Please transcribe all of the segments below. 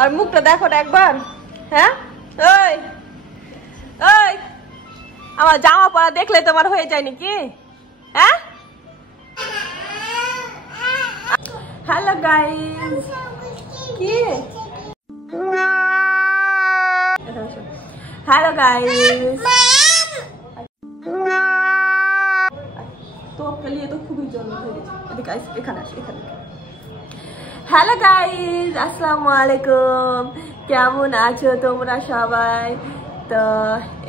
আর মুখটা দেখো না একবার। হ্যাঁ ওই ওই আমার জামা পরা দেখলে তোমার হয়ে যায় নাকি? হ্যাঁ হ্যালো গাইস, কি হ্যালো গাইস, तो आपके लिए तो खूब ही जरूरी है। गाइस এখানে আসো, এখানে। হ্যালো গাইস, আসসালামু আলাইকুম, কেমন আছো তোমরা সবাই? তো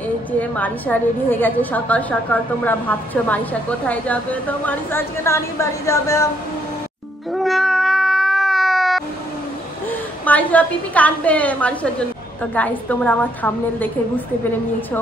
এই যে মারিশা রেডি হয়ে গেছে সকাল সকাল। তোমরা ভাবছো মারিশা কোথায় যাবে? তো মারিশা আজকে নানির বাড়ি যাবে। মারিশা পিপি কাঁদবে মারিশার জন্য। তো গাইস তোমরা আমার থাম্বনেল দেখে বুঝতে পেরে নিয়েছো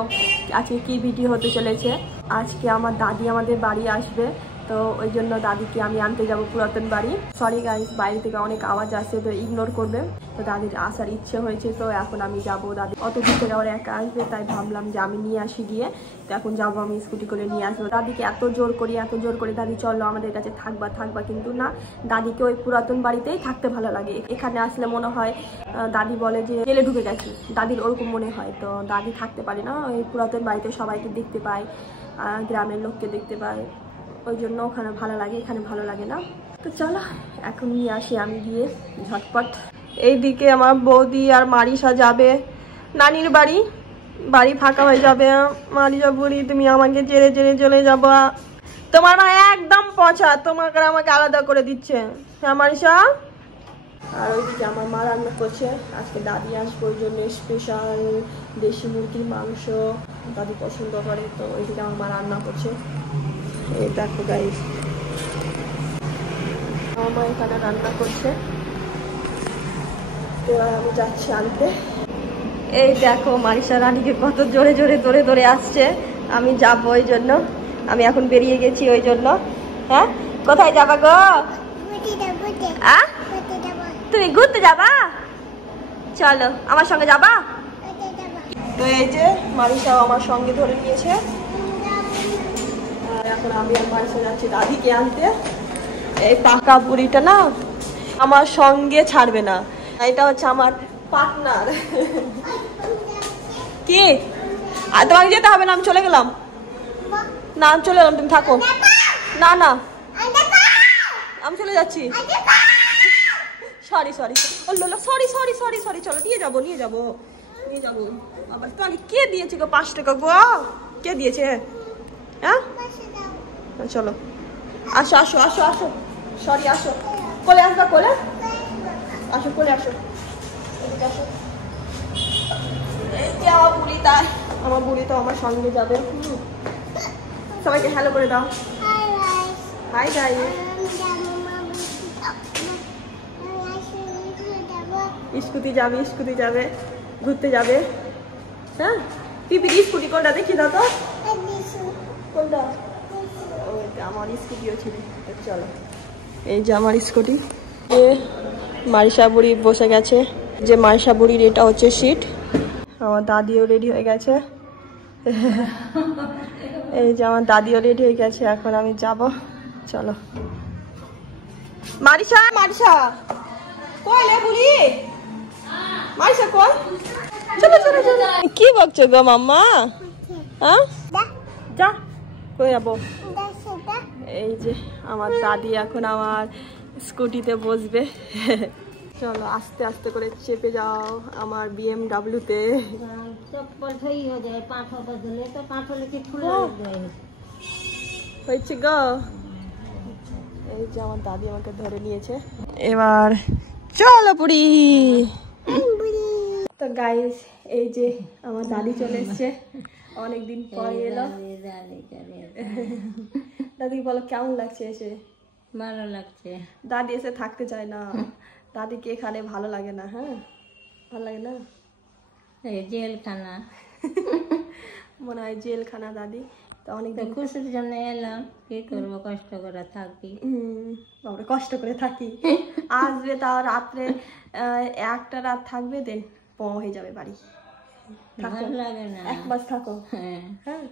আজকে কি ভিডিও হতে চলেছে। আজকে আমার দাদি আমাদের বাড়ি আসবে, তো ওই জন্য দাদিকে আমি আনতে যাব পুরাতন বাড়ি। সরি গাইস, বাইরে থেকে অনেক আওয়াজ আসছে, তো ইগনোর করবে। তো দাদির আসার ইচ্ছে হয়েছে, তো এখন আমি যাব। দাদি অত দূর থেকে আবার একা আসবে, তাই ভাবলাম যে আমি নিয়ে আসি গিয়ে। তো এখন যাবো, আমি স্কুটি করে নিয়ে আসবো। দাদিকে এত জোর করি দাদি চলো আমাদের কাছে থাকবা, কিন্তু না, দাদিকে ওই পুরাতন বাড়িতেই থাকতে ভালো লাগে। এখানে আসলে মনে হয় দাদি বলে যে জেলে ঢুকে গেছি, দাদির ওরকম মনে হয়। তো দাদি থাকতে পারে না, ওই পুরাতন বাড়িতে সবাইকে দেখতে পায়, গ্রামের লোককে দেখতে পায়, ওই জন্য ওখানে ভালো লাগে, এখানে ভালো লাগে না। তো চলো এখন নিয়ে আসি আমি গিয়ে ঝটপট। এইদিকে আমার বৌদি আর মারিশা যাবে নানির বাড়ি, বাড়ি ফাঁকা হয়ে যাবে। মারিশা বুড়ি তুমি আমাকে জেরে চলে যাবো, তোমার মা একদম পচা, তোমাকে আমাকে আলাদা করে দিচ্ছে। হ্যাঁ মারিশা। আর ওইদিকে আমার মা রান্না করছে, আজকে দাদি আসবে ওই জন্য স্পেশাল দেশি মুরগির মাংস দাদি পছন্দ করে। তো ওইদিকে আমার মা রান্না করছে। এই দেখো গাইস, আমার মা এখানে রান্না করছে। এবার আমি যাচ্ছি আনতে। এই দেখো মারিশা রানীকে কত জোরে ধরে আসছে, আমি যাবো ওই জন্য। আমি এখন বেরিয়ে গেছি ওই জন্য। হ্যাঁ কোথায় যাবা গো? তুমি ঘুরতে যাবা? চলো আমার সঙ্গে যাবা। তো এই যে মারিশাও আমার সঙ্গে ধরে নিয়েছে, আর এখন আমি আর মারিশা যাচ্ছি দাদিকে আনতে। এই পাকা বুড়িটা না আমার সঙ্গে ছাড়বে না, এটা হচ্ছে আমার পার্টনার। কি আর তোমাকে যেতে হবে না, আমি চলে গেলাম। না আমি চলে গেলাম, তুমি থাকো। না না আমি চলে যাচ্ছি। সরি চলো নিয়ে যাবো। আবার তোমাকে কে দিয়েছে গো 5 টাকা গো? কে দিয়েছে? হ্যাঁ চলো আসো। সরি আসো, কোলে আসবা, কোলে আসো। এই যে আমার বুড়ি, তাই আমার বুড়ি তো আমার সঙ্গে যাবে। সবাইকে হ্যালো করে দাও। Hi guys. স্কুটি যাবে ঘুরতে যাবে। হ্যাঁ পিপির স্কুটি কোনটা দেখি দাও তো, কোনটা? আমার স্কুটিও ছিল। চলো এই যে আমার স্কুটি। মারিশা বুড়ি বসে গেছে, যে মারিশা বুড়ির এটা হচ্ছে সিট। আমার দাদিও রেডি হয়ে গেছে। এই যে আমার দাদিও রেডি হয়ে গেছে, এখন আমি যাব। চলো মারিশা কই রে বুড়ি? মারিশা কই? চলো কি বকছো গো মাম্মা? হ্যাঁ যা কই যাবো? এই যে আমার দাদি এখন আমার স্কুটিতে বসবে। চলো আস্তে করে চেপে যাও আমার BMW-তে। হয়েছে গো। এই যে আমার দাদি আমাকে ধরে নিয়েছে, এবার চলো বুড়ি। তো গাইস এই যে আমার দাদি চলে এসছে, অনেকদিন পরে এলো। দাদি বলো কেমন লাগছে এসে? ভালো লাগছে। দাদি এসে থাকতে চায় না, দাদিকে এখানে ভালো লাগে না। হ্যাঁ ভালো লাগে না, জেলখানা মনে হয় জেলখানা দাদি। তো অনেকদিন খুশির জন্য এলাম, কি করবো, কষ্ট করে থাকি। কষ্ট করে থাকি। আসবে তাও রাত্রে, একটা রাত থাকবে, দেন হয়ে যাবে বাড়ি। ভালো লাগে না, 1 মাস থাকো। হ্যাঁ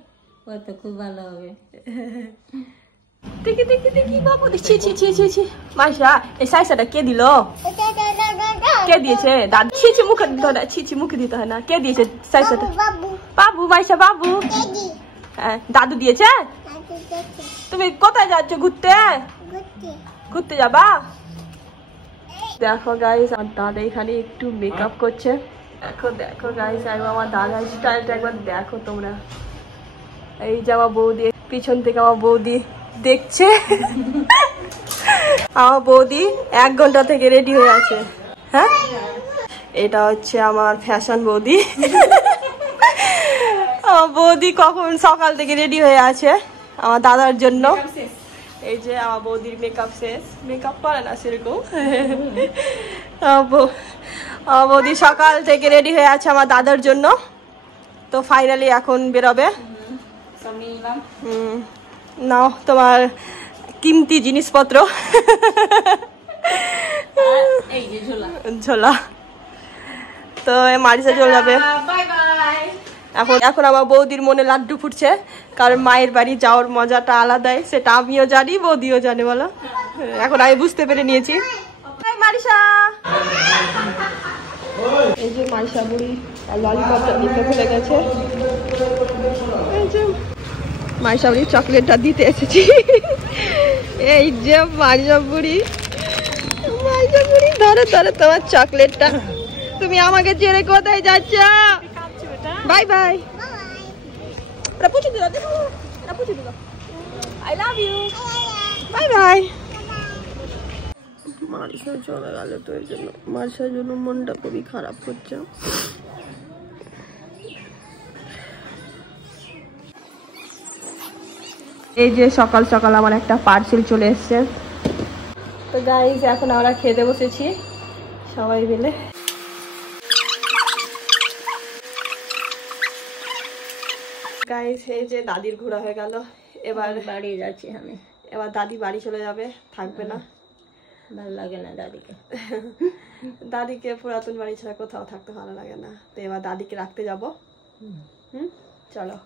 ও তো খুব ভালো হবে। দেখি বাবু, ছি মারিশা এই সাইসাটা কে দিল? কে দিয়েছে? দাদু ছিছি মুখে দিতে হয় না, ছিছি মুখে দিতে হয় না। কে দিয়েছে? বাবু মাইশা বাবু। দাদু দিয়েছে। তুমি কোথায় যাচ্ছ? ঘুরতে ঘুরতে যাবা? দেখো গাইস আমার দাদা এখানে একটু মেকআপ করছে। দেখো দেখো গাইস আমার দাদার স্টাইলটা একবার দেখো তোমরা। এই যে আমার বৌদি পিছন থেকে আমার বৌদি দেখছে। আমার বৌদি 1 ঘন্টা থেকে রেডি হয়ে আছে। হ্যাঁ এটা হচ্ছে আমার ফ্যাশন বৌদি। আমার বৌদি কখন সকাল থেকে রেডি হয়ে আছে আমার দাদার জন্য। এই যে আমার বৌদির মেকআপ শেষ, মেকআপ করে না সেরকম। আমার বৌদি সকাল থেকে রেডি হয়ে আছে আমার দাদার জন্য। তো ফাইনালি এখন বেরোবে। নাও তোমার কিমতি জিনিসপত্র। ঝোলা তো মারিসা চলে যাবে। এখন আমার বৌদির মনে লাড্ডু ফুটছে, কারণ মায়ের বাড়ি যাওয়ার মজাটা আলাদাই, সেটা আমিও জানি বৌদিও জানে। বলো, এখন আমি বুঝতে পেরে নিয়েছি। মারিসা, এই যে মারিসা বুড়ি ললিপপটা দিতে ভুলে গেছে। এই যে মারিসা বুড়ি চকলেটটা দিতে এসেছি। এই যে মারিসা বুড়ি ধরে ধরে তোমার চকলেটটা। তুমি আমাকে ছেড়ে কোথায় যাচ্ছ? Bye bye. পুচু দিল, পুচু দিল। I love you. Bye bye. Marisa চলে গেল, তো এই জন্য মারিসার জন্য মনটা খুবই খারাপ হচ্ছে। এই যে সকাল সকাল আমার একটা পার্সেল চলে এসছে। তো গাইস এখন আমরা খেতে বসেছি সবাই মিলে। গাইস এই যে দাদির ঘোরা হয়ে গেল, এবার বাড়ি যাচ্ছি আমি। এবার দাদি বাড়ি চলে যাবে, থাকবে না, ভালো লাগে না দাদিকে। দাদিকে পুরাতন বাড়ি ছাড়া কোথাও থাকতে ভালো লাগে না। তো এবার দাদিকে রাখতে যাবো। চলো।